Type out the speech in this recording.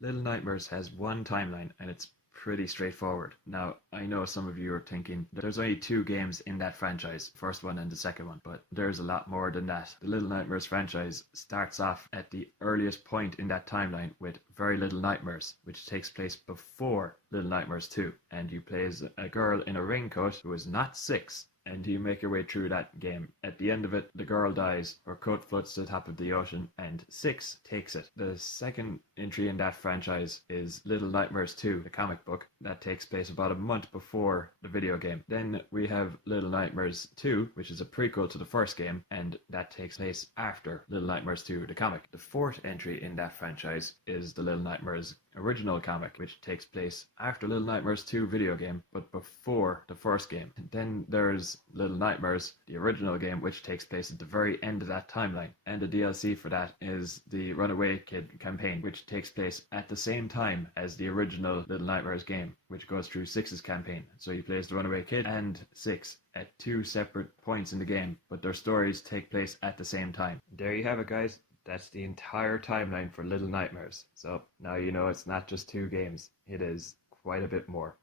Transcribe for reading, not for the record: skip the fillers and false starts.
Little Nightmares has one timeline and it's pretty straightforward. Now, I know some of you are thinking there's only two games in that franchise, first one and the second one, but there's a lot more than that. The Little Nightmares franchise starts off at the earliest point in that timeline with Very Little Nightmares, which takes place before Little Nightmares 2, and you play as a girl in a raincoat who is not 6, and you make your way through that game. At the end of it, the girl dies, her coat floats to the top of the ocean, and 6 takes it. The second entry in that franchise is Little Nightmares 2, the comic book, that takes place about a month before the video game. Then we have Little Nightmares 2, which is a prequel to the first game, and that takes place after Little Nightmares 2, the comic. The fourth entry in that franchise is the Little Nightmares original comic, which takes place after Little Nightmares 2 video game, but before the first game. And then there's Little Nightmares, the original game, which takes place at the very end of that timeline. And the DLC for that is the Runaway Kid campaign, which takes place at the same time as the original Little Nightmares game, which goes through 6's campaign. So you play as the Runaway Kid and 6 at two separate points in the game, but their stories take place at the same time. There you have it, guys. That's the entire timeline for Little Nightmares. So now you know it's not just two games, it is quite a bit more.